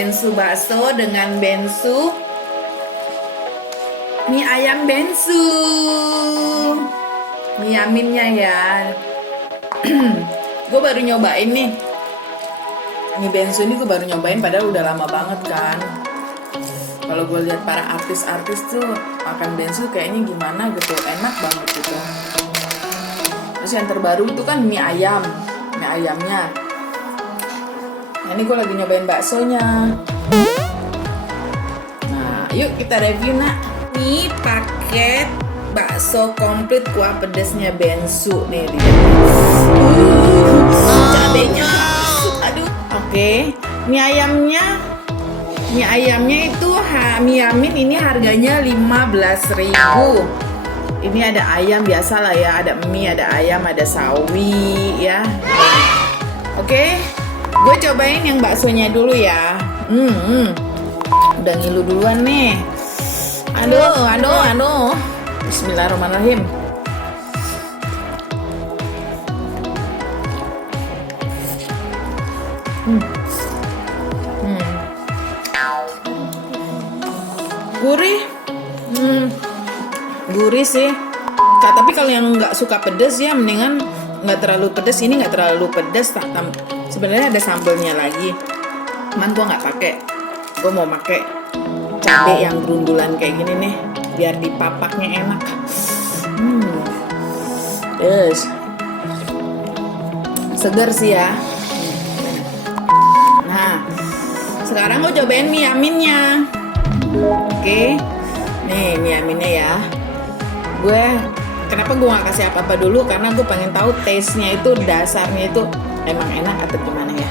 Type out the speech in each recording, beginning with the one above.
bensu bakso dengan bensu mie ayam bensu. Mie aminnya ya. Gue baru nyobain nih. Mie bensu ini gue baru nyobain padahal udah lama banget kan. Kalau gue lihat para artis-artis tuh makan bensu kayaknya gimana gitu, enak banget gitu. Terus yang terbaru itu kan mie ayamnya. Nah, ini gue lagi nyobain baksonya. Nah, yuk kita review nak. Ini paket bakso komplit kuah pedesnya bensu nih. Cabenya masuk, aduh. Oke, mie ayamnya itu mie amin ini harganya 15.000. Ini ada ayam biasa lah ya, ada mie, ada ayam, ada sawi ya. Oke, gue cobain yang baksonya dulu ya. Udah ngilu duluan nih. Aduh. Bismillahirrahmanirrahim. Gurih. Gurih sih. Tapi kalau yang nggak suka pedes ya mendingan nggak terlalu pedes. Ini nggak terlalu pedes. Sebenarnya ada sambelnya lagi. Cuman gue nggak pakai. Gue mau pakai cabai yang gerundulan kayak gini nih, biar dipapaknya enak. Yes. Seger sih ya. Nah, sekarang gue cobain mie aminnya. Oke, nih mie aminnya ya. Kenapa gue gak kasih apa-apa dulu? Karena gue pengen tahu taste-nya itu, dasarnya itu emang enak atau gimana ya.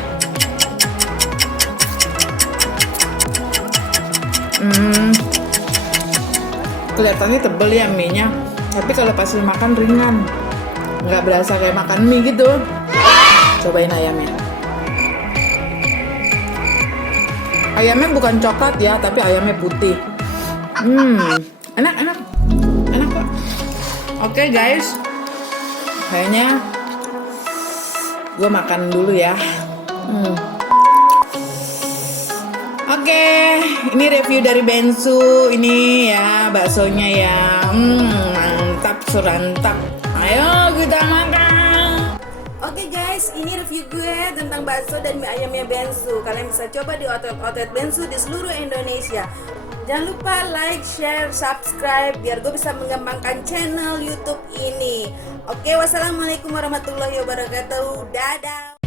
Kelihatannya tebel ya mie-nya, tapi kalau pas makan ringan, nggak berasa kayak makan mie gitu. Cobain ayamnya. Ayamnya bukan coklat ya, tapi ayamnya putih. Enak kok. Oke guys, kayaknya gue makan dulu ya. Oke, ini review dari bensu ini ya, baksonya ya. Mantap surantap. Ayo kita makan. Oke guys, ini review gue tentang bakso dan mie ayamnya bensu. Kalian bisa coba di outlet bensu di seluruh Indonesia. Jangan lupa like, share, subscribe biar gue bisa mengembangkan channel YouTube ini. Oke, wassalamualaikum warahmatullahi wabarakatuh. Dadah.